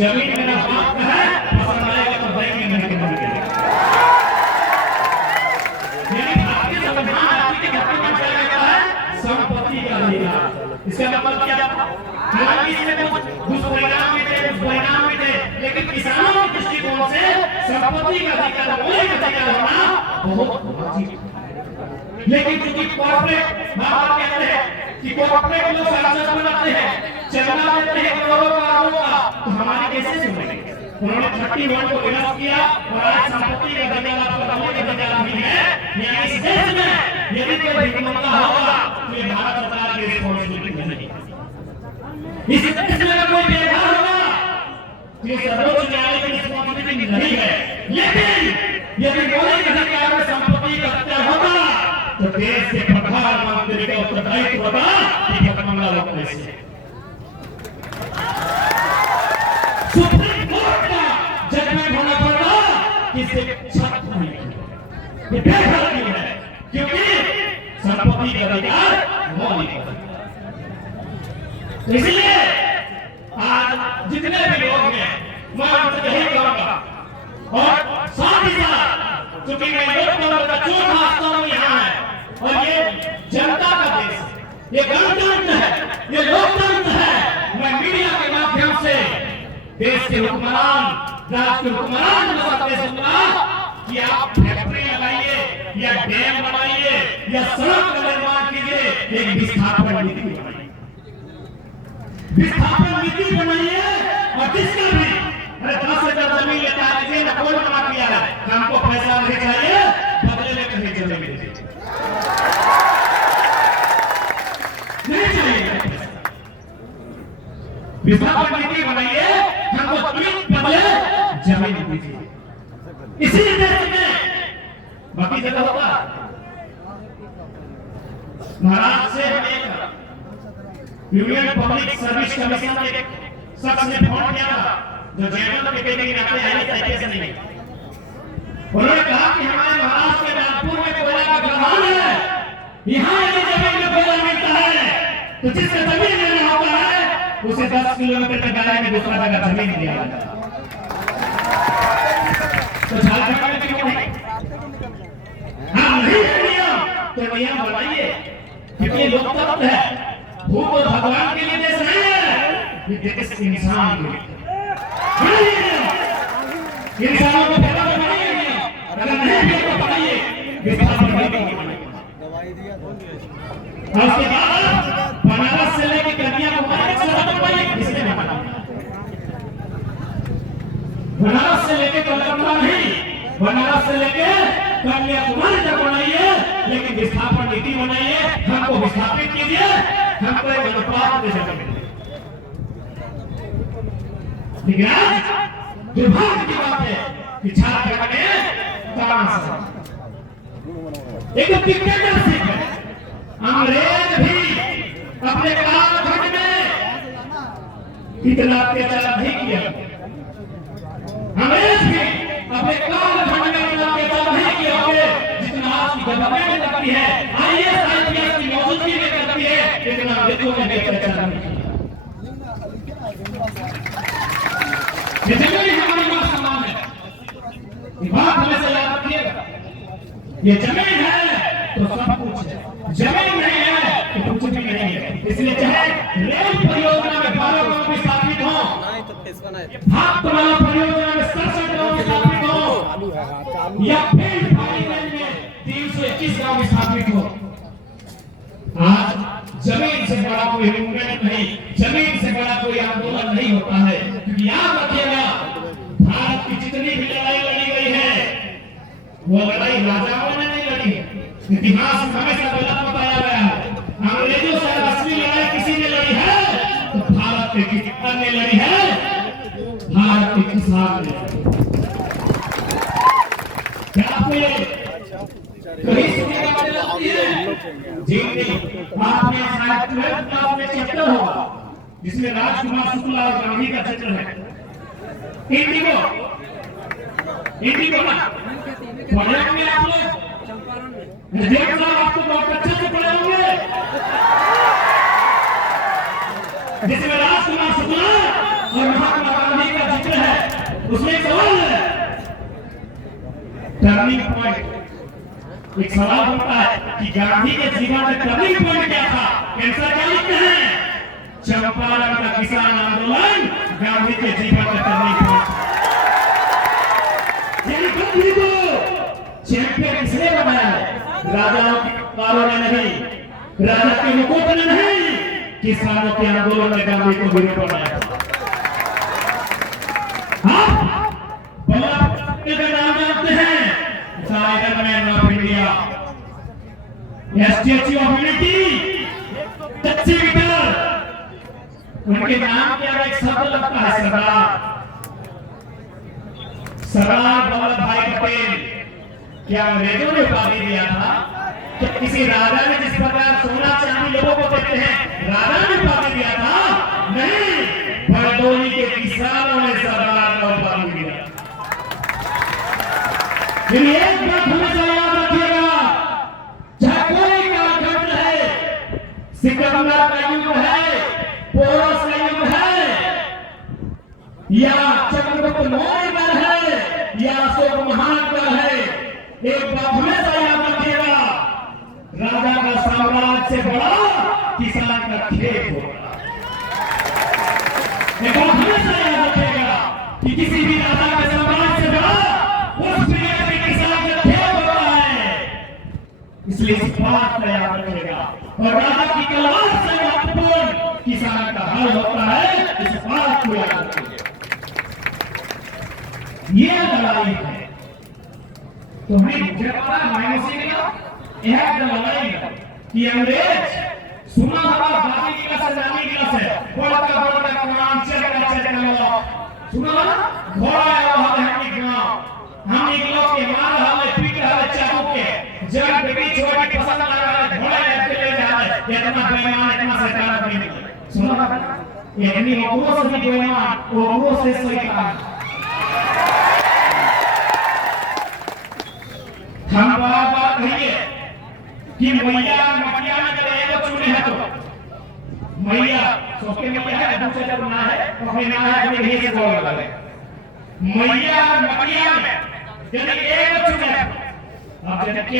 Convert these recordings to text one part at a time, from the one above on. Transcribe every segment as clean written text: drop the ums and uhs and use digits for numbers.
जमीन मेरा बाप का है, पसंद आएगा तो देंगे, नहीं तो नहीं देंगे। यानी भारतीय संविधान आपके घर में क्या कहता है? संपत्ति का अधिकार। इसका मतलब क्या? हालांकि इसमें कुछ दुष्परिणाम भी थे, दुष्परिणाम भी थे, लेकिन किसानों के दृष्टिकोण से संपत्ति का अधिकार, मौलिक अधिकार होना बहुत वाजिब है। लेकिन चूंकि कॉर्पोरेट बाबा कहते हैं कि कॉर्पोरेट लोग सांसद बनाते हैं, चंदा देते हैं करोड़ों करोड़ों का, तो हमारी कैसे सुनेंगे? उन्होंने 31 को विरोध किया और आज संपत्ति का अधिकार आपका मौलिक अधिकार नहीं है। यानी इस देश में यदि कोई भिखमंगा होगा तो ये भारत सरकार की रिस्पांसिबिलिटी नहीं है। इस देश में कोई बेघर होगा तो ये सर्वोच्च न्यायालय की रिस्पांसिबिलिटी नहीं है। लेकिन यदि मौलिक अधिकार में संपत्ति का हत्या होगा तो देश के प्रधानमंत्री का उत्तरदायित्व होगा कि भिखमंगा लोग कैसे। सुप्रीम कोर्ट का जजमेंट होना पड़ेगा कि इसे छत नहीं है, ये बेघर नहीं है, क्योंकि संपत्ति का अधिकार मौलिक है। इसलिए आज जितने भी लोग हैं मैं उनसे यही कहूंगा, और साथ ही साथ चूंकि मैं लोकतंत्र का चौथा स्तंभ यहाँ है और ये जनता का देश है, ये गणतंत्र है, ये लोकतंत्र है, मैं मीडिया के माध्यम से देश के हुक्मरान, राज्य के हुक्मरान को संदेश दूंगा कि आप फैक्ट्री लगाइए या डैम बनाइए या सड़क का निर्माण कीजिए, एक विस्थापन नीति बनाइए, विस्थापन नीति बनाइए। और जिसका भी 10 एकड़ जमीन लेता है, किसी ने कोई मना किया है, हमको पैसा नहीं चाहिए, बदले में कहीं जमीन दीजिए, नहीं चाहिए। विस्थापन नीति बनाइए, हमको जमीन बदले जमीन दीजिए। इसी देश में बाकी जगह होगा। महाराज से यूनियन पब्लिक सर्विस कमीशन के एक शख्स ने फोन किया था जो जनरल के कहने के नाते आई नहीं। उन्होंने कहा कि हमारे महाराष्ट्र के नागपुर में कोयला का खदान है, यहाँ यदि जमीन में कोयला मिलता है तो जिससे जमीन लेना होता है उसे 10 किलोमीटर तक गाड़ी में दूसरा जगह जमीन दिया जाता है। तो झारखंड में क्यों नहीं? हम नहीं तो नियम बनाइए, क्योंकि लोकतंत्र है, भूख और भगवान के लिए देश नहीं है, ये देश इंसान के लिए। इंसानों को पैदा बनाइए, अगर नहीं तो बनाइए, विस्थापन नीति बनाइए। उसके बाद बनारस से लेकर कन्याकुमारी तक सड़क बनाइए, किसने बनाया? बनारस से लेकर कलकत्ता नहीं, बनारस से लेकर कन्याकुमारी तक बनाइए, लेकिन विस्थापन नीति बनाइए, हमको विस्थापित कीजिए, हमको एक अनुपात दे सकें। लेकिन आज दुर्भाग्य की बात है कि झारखंड में तानाशाही, एक डिक्टेटरशिप है। अंग्रेज भी अपने कालखंड में इतना अत्याचार नहीं किया, अंग्रेज भी अपने कालखंड में इतना अत्याचार नहीं किया होंगे जितना आज की गवर्नमेंट करती है, IAS IPS की मौजूदगी में करती है, लेकिन अंग्रेजों ने अत्याचार नहीं किया। ये जमीन हमारी मां समान है, ये बात हमेशा याद रखिएगा। ये जमीन है तो सब कुछ है, जमीन नहीं है तो कुछ भी नहीं है। इसलिए चाहे रेल परियोजना में 12 गांव स्थापित हो, भागतमाला परियोजना में 67 गांव स्थापित हो, या फील्ड फाइनेंस में 321 गांव स्थापित हो, आज जमीन से बड़ा कोई मूवमेंट नहीं, जमीन से बड़ा कोई आंदोलन नहीं होता है। क्योंकि याद रखिएगा, भारत की जितनी भी लड़ाई लड़ी गई है वो लड़ाई राजाओं ने नहीं लड़ी है, इतिहास में हमेशा गलत बताया गया है। अंग्रेजों से असली लड़ाई किसी ने लड़ी है तो भारत के किसान ने लड़ी है, भारत के किसान ने। क्या आपको ये कहीं सुनने का मतलब लगती है? जी नहीं, आपने शायद 12th क्लास में चैप्टर होगा जिसमें राजकुमार शुक्ला और गांधी का चित्र है। इंडिगो, इंडिगो ना पढ़े होंगे आप लोग, आपको बहुत अच्छे से पढ़े होंगे, जिसमें राजकुमार शुक्ला और महात्मा गांधी का उसमें एक सवाल है, टर्निंग पॉइंट। एक सवाल होता है कि गांधी के जीवन में टर्निंग पॉइंट क्या था? कैंसर क्या लिखते हैं? चंपारण का किसान आंदोलन गांधी के जीवन में टर्निंग पॉइंट। गांधी को चैंपियन इसलिए बनाया है, राजाओं के पारों ने नहीं, राजा के मुकुट ने नहीं, किसानों के आंदोलन में गांधी को हीरो बनाया। का नाम जानते हैं? Spiderman of India, statue of unity, सच्ची मीटर। उनके नाम के आगे एक शब्द लगता है, सरदार। सरदार वल्लभ भाई पटेल। क्या अंग्रेजों ने उपाधि दिया था? तो किसी राजा ने जिस प्रकार सोना चांदी लोगों को देते हैं, राजा ने उपाधि दिया था? नहीं, बरदोली के किसानों ने सरदार को उपाधि दिया। एक बात हमेशा याद रखिएगा, चाहे कोई कालखंड है, सिकंदर का युग है, पोरस का युग है, या चंद्रगुप्त मौर्य का है, या अशोक महान का है, एक बात हमेशा याद रखिएगा, राजा का साम्राज्य से बड़ा किसान का खेत होगा। एक बात हमेशा याद रखिएगा कि किसी भी राजा का साम्राज्य से बड़ा उस पीरियड में किसान का खेत होता है। इसलिए इस बात का याद रखिएगा, और राजा की तलवार से महत्वपूर्ण किसान का हल होता है, इस बात को याद रखिएगा। ये लड़ाई है, तो हमें मुझे पता माइनसिंग यह लड़ाई है कि अंग्रेज सुना होगा बाकी गिलास से जानी गिलास है, बड़ा का कमान चल लो सुना ना, घोड़ा आया हुआ है कि गांव हम निकलो के मार हमें पीट रहा चाकू के जग बेटी छोड़ के पसंद आ रहा है, घोड़ा लेके ले जा रहा है, इतना बेईमान इतना शैतान नहीं सुना ना, ये नहीं वो सब बेईमान वो से शैतान। हम बार-बार कहिए कि मैया मटिया में करे वो चुने है, तो मैया सोके मैया है, दूसरे जब ना है तो फिर ना है अपने घर से बोल लगा ले मैया मटिया में यदि एक चुने। अब जब के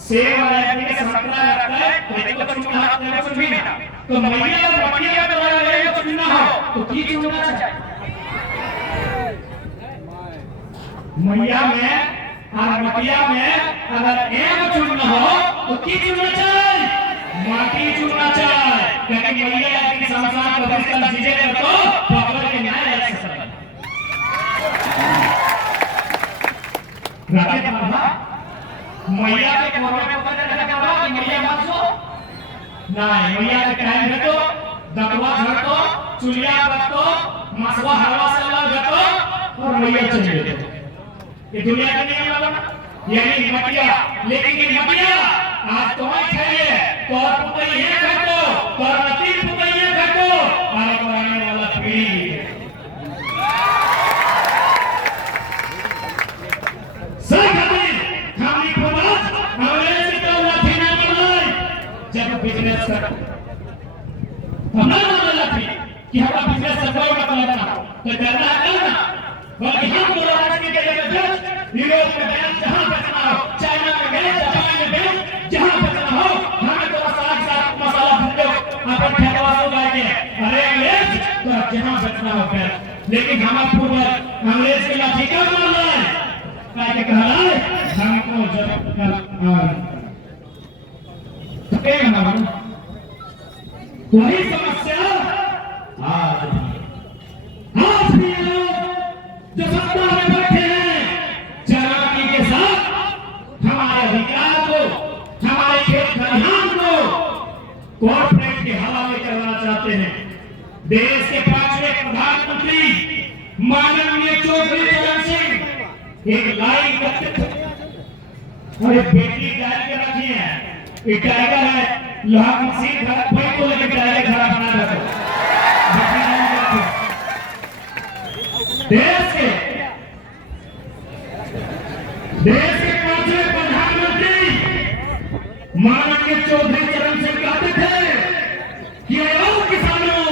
सेब वाले के संतरा लगता है तो एक को चुनना है, कुछ भी ना, तो मैया मटिया में वाला एक चुनना हो तो की चुनना चाहिए? मैया में और मटिया में अगर एक चुनना हो तो की चुनना चाहिए? माटी चुनना चाहिए, क्योंकि मैया की संसार प्रतिष्ठा चीजें करतो पकड़ के न्याय ले सकता है। राजे बाबा मैया के कोरे में पकड़ के रखा हुआ कि मैया मत सो नहीं, मैया के टाइम में तो दबवा झड़ तो चुलिया रखो मसवा हवा से लग तो और मैया चली गई। ये दुनिया का नियम लगा यानी मटिया, लेकिन ये मटिया आज तुम्हें चाहिए तो और पुतैया घटो तो और नतीब पुतैया घटो आने को आने वाला पीढ़ी सरकारी खाली प्रवास अंग्रेज की तो लाठी ना बनाए जब बिजनेस कर हमारा लाठी कि हमारा बिजनेस सफल मतलब ना तो करना है ना, बल्कि हम तो राज की जगह यूरोप में बेच जहां बेचना हो, चाइना में बेच, जापान में बेच, जहां बेचना हो, हमें तो साग मसाला भूले अपन ठेकेदार को गाएंगे, अरे अंग्रेज तो जहां बेचना हो बेच। लेकिन हमारा पूर्वज अंग्रेज के लाठी का मारना है, क्या के कहा है हमको जब तो क्या मानो वही समस्या आज भी लोग जो सत्ता में बैठे हैं चालाकी के साथ हमारे अधिकार को, हमारे खेत खलिहान को कॉर्पोरेट के हवाले करना चाहते हैं। देश के 5वें प्रधानमंत्री माननीय चौधरी चरण सिंह एक लाइन करते थे और एक बेटी डाल के रखी है, एक टाइगर है लोहा मशीन भाई को लेकर टाइगर खड़ा बना रखो देश के 5वें प्रधानमंत्री माननीय चौधरी चरण सिंह कहते थे कि आओ किसानों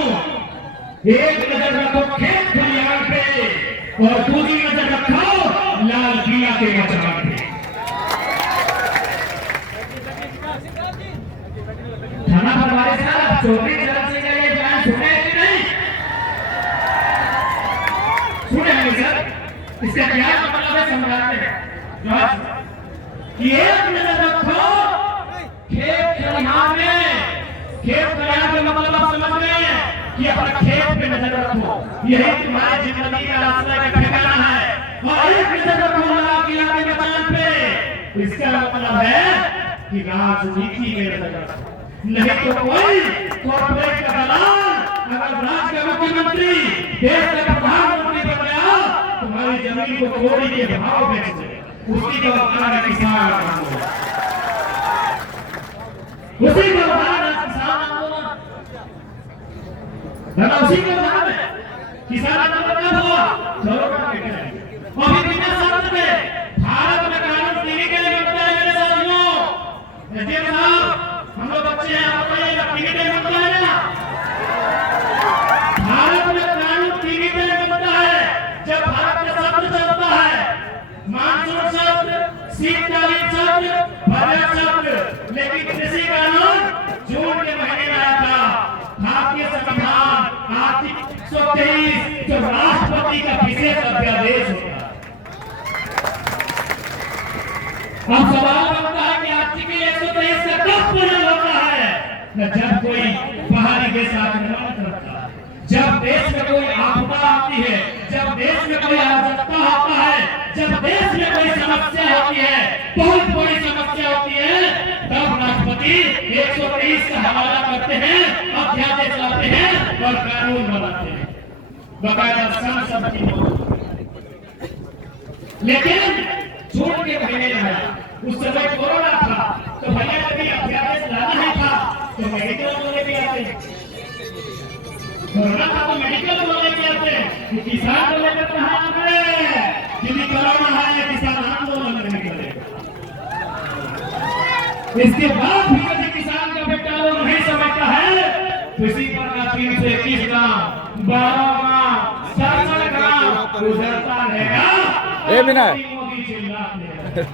एक नजर रखो खेत खलिहान पे, और दूसरी नजर रखो लाल किला के मचान पे। थाना प्रभारी साहब चौधरी चरण सिंह का ये बयान सुने कि नहीं? सुने हैं सर? इसका क्या मतलब है समझाते हैं कि एक नजर रखो खेत खलिहान में, खेत खलिहान का मतलब समझ में कि अपना खेत पे नजर रखो, यही तुम्हारी जिंदगी का रास्ता का ठिकाना है। और एक नजर रखो लाल किला के मैदान पे, इसका मतलब है कि राजनीति में नजर रखो। नहीं तो कोई कॉर्पोरेट का दलाल अगर राज्य का मुख्यमंत्री देश का प्रधानमंत्री बन गया, तुम्हारी जमीन को कोड़ी के भाव बेच दे, उसकी तो हमारा किसान आंदोलन, उसी को हमारा किसान आंदोलन, उसी को नाम है किसान आंदोलन। कब हुआ? 14 के करेंगे और बिना शर्त पे भारत में कानून टीवी के लिए बनता है। मेरे साथियों, एसडीएम साहब, हम लोग बच्चे हैं, बताइए टीवी के लिए बनता है ना? भारत में कानून टीवी के लिए बनता है जब भारत में शब्द चलता है, मानसून शब्द, शीतकालीन शब्द, बजट शब्द। लेकिन कृषि कानून जून के महीने में आया था। भारतीय संविधान आर्टिकल 123 जो राष्ट्रपति का विशेष अध्यादेश होता है। अब सवाल बनता है कि आर्टिकल 123 का कब प्रयोग होता है? जब कोई बाहरी देश आक्रमण करता है, जब देश में कोई आपदा आती है, जब देश में कोई अराजकता होता है, जब देश में कोई समस्या होती है, बहुत बड़ी समस्या होती है, तब राष्ट्रपति 123 का हवाला करते हैं, अध्यादेश लाते हैं और कानून बनाते हैं, बकायदा संसद की मौजूद। लेकिन जून के महीने में उस समय कोरोना था, तो भैया कभी अध्यादेश लाना ही था तो मेडिकल वाले भी आते, कोरोना था तो मेडिकल वाले भी आते, किसान को लेकर कहाँ आ गए? यदि कोरोना है किसान आंदोलन नहीं करेगा। इसके बाद भी यदि किसान का बेटा लोग नहीं समझता है तो इसी प्रकार 321 गाँव, 12 गाँव, 67 गाँव गुजरता रहेगा। ए बिना मोदी चिल्लाते हैं।